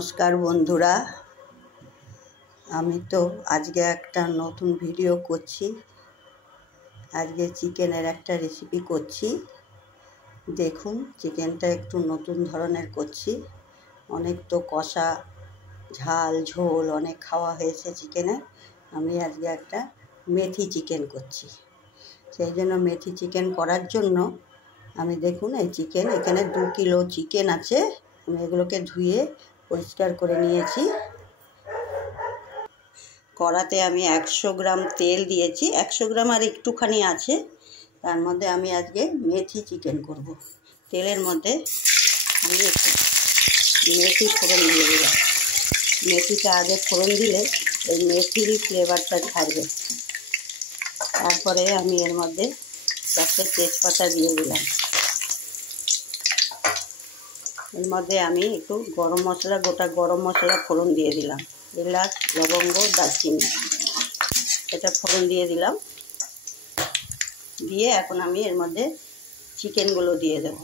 নমস্কার বন্ধুরা, আমি তো আজকে একটা নতুন ভিডিও করছি। আজকে চিকেনের একটা রেসিপি করছি। দেখুন, চিকেনটা একটু নতুন ধরনের করছি। অনেক তো কষা, ঝাল, ঝোল অনেক খাওয়া হয়েছে চিকেনের। আমি আজকে একটা মেথি চিকেন করছি। সেই জন্য মেথি চিকেন করার জন্য আমি দেখুন এই চিকেন, এখানে 2 কিলো চিকেন আছে। আমি এগুলোকে ধুয়ে পরিষ্কার করে নিয়েছি। কড়াতে আমি 100 গ্রাম তেল দিয়েছি, 100 গ্রাম আর একটুখানি আছে। তার মধ্যে আমি আজকে মেথি চিকেন করব। তেলের মধ্যে আমি একটু মেথি ফোড়ন দিয়ে দিলাম। মেথিটা আগে ফোড়ন দিলে এই মেথির ফ্লেভারটা ছাড়বে। তারপরে আমি এর মধ্যে 4টে তেজপাতা দিয়ে দিলাম। এর মধ্যে আমি একটু গরম মশলা, গোটা গরম মশলা ফোড়ন দিয়ে দিলাম। এলাচ, লবঙ্গ, দারচিনি এটা ফোড়ন দিয়ে দিলাম। দিয়ে এখন আমি এর মধ্যে চিকেনগুলো দিয়ে দেব।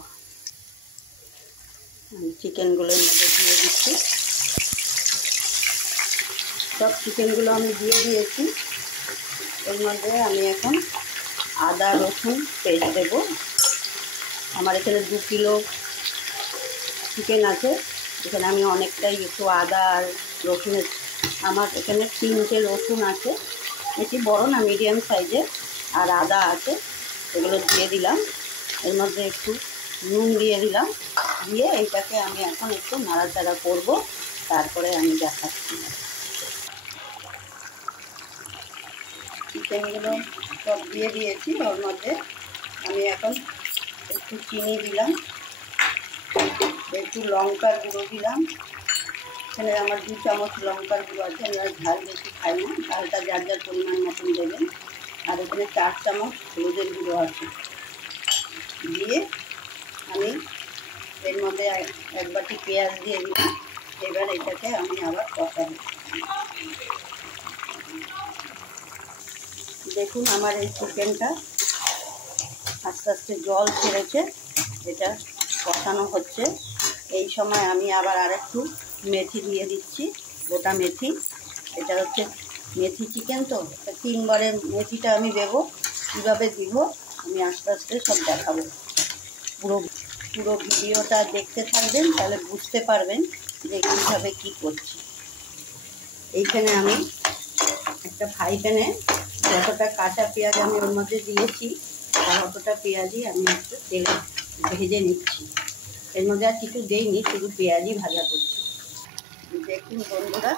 চিকেনগুলো এর মধ্যে দিয়ে দিচ্ছি। সব চিকেনগুলো আমি দিয়ে দিয়েছি। এর মধ্যে আমি এখন আদা রসুন পেস্ট দেব। আমার এখানে 2 কিলো চিকেন আছে। এখানে আমি অনেকটাই একটু আদা আর রসুনের, আমার এখানে 3টে রসুন আছে, বেশি বড় না, মিডিয়াম সাইজের, আর আদা আছে। এগুলো দিয়ে দিলাম। এর মধ্যে একটু নুন দিয়ে দিলাম। দিয়ে এইটাকে আমি এখন একটু নাড়াচাড়া করব। তারপরে আমি দেখাচ্ছি। চিকেনগুলো সব দিয়ে দিয়েছি। ওর মধ্যে আমি এখন একটু চিনি দিলাম, একটু লঙ্কার গুঁড়ো দিলাম। এখানে আমার 2 চামচ লঙ্কার গুঁড়ো আছে। আমি আর ঝাল বেশি খাই না, ঝালটা যার যার পরিমাণ মতন দেবেন। আর এখানে 4 চামচ হলুদের গুঁড়ো আছে। দিয়ে আমি এর মধ্যে 1 বাটি পেঁয়াজ দিয়ে দিলাম। এবার এটাকে আমি আবার কষাবো। দেখুন, আমার এই চিকেনটা আস্তে আস্তে জল ছেড়েছে, এটা কষানো হচ্ছে। এই সময় আমি আবার আরেকটু মেথি দিয়ে দিচ্ছি, গোটা মেথি। এটা হচ্ছে মেথি চিকেন, তো 3বারে মেথিটা আমি দেবো। কীভাবে দিব আমি আস্তে আস্তে সব দেখাবো। পুরো ভিডিওটা দেখতে থাকবেন, তাহলে বুঝতে পারবেন যে কীভাবে কী করছি। এইখানে আমি একটা ফ্রাই প্যানে যতটা কাঁচা পেঁয়াজ আমি ওর মধ্যে দিয়েছি, আর অতটা পেঁয়াজই আমি একটু তেলে ভেজে নিচ্ছি। এর মধ্যে আর কিছু দেইনি, শুধু পেঁয়াজই ভাজা করছি। দেখুন বন্ধুরা,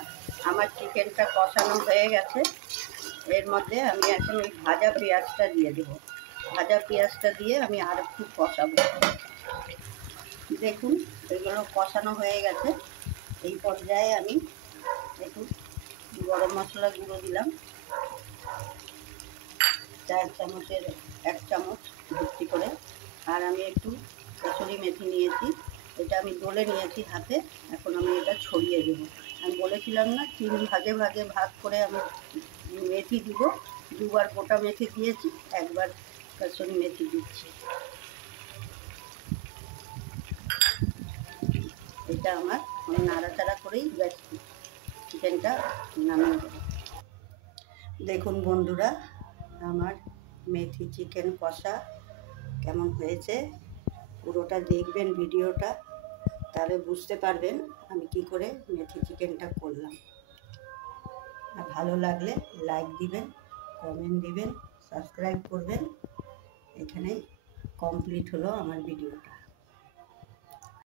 আমার চিকেনটা কষানো হয়ে গেছে। এর মধ্যে আমি এখন ওই ভাজা পেঁয়াজটা দিয়ে দেবো। ভাজা পেঁয়াজটা দিয়ে আমি আর একটু কষাবো। দেখুন, এগুলো কষানো হয়ে গেছে। এই পর্যায়ে আমি একটু গরম মশলা গুঁড়ো দিলাম। 4 চামচের 1 চামচ ভর্তি করে। আর আমি একটু কসুরি মেথি নিয়েছি, এটা আমি ডলে নিয়েছি হাতে। এখন আমি এটা ছড়িয়ে দেবো। আমি বলেছিলাম না 3 ভাগে ভাগে ভাগ করে আমি মেথি দিব। 2বার গোটা মেথি দিয়েছি, 1বার কসুরি মেথি দিচ্ছি। এটা আমার নাড়াচাড়া করেই ব্যাস চিকেনটা নামিয়ে দেবো। দেখুন বন্ধুরা, আমার মেথি চিকেন কষা কেমন হয়েছে, পুরোটা দেখবেন ভিডিওটা, তাহলে বুঝতে পারবেন আমি কি করে মেথি চিকেনটা করলাম। আর ভালো লাগলে লাইক দিবেন, কমেন্ট দিবেন, সাবস্ক্রাইব করবেন। এখানেই কমপ্লিট হলো আমার ভিডিওটা।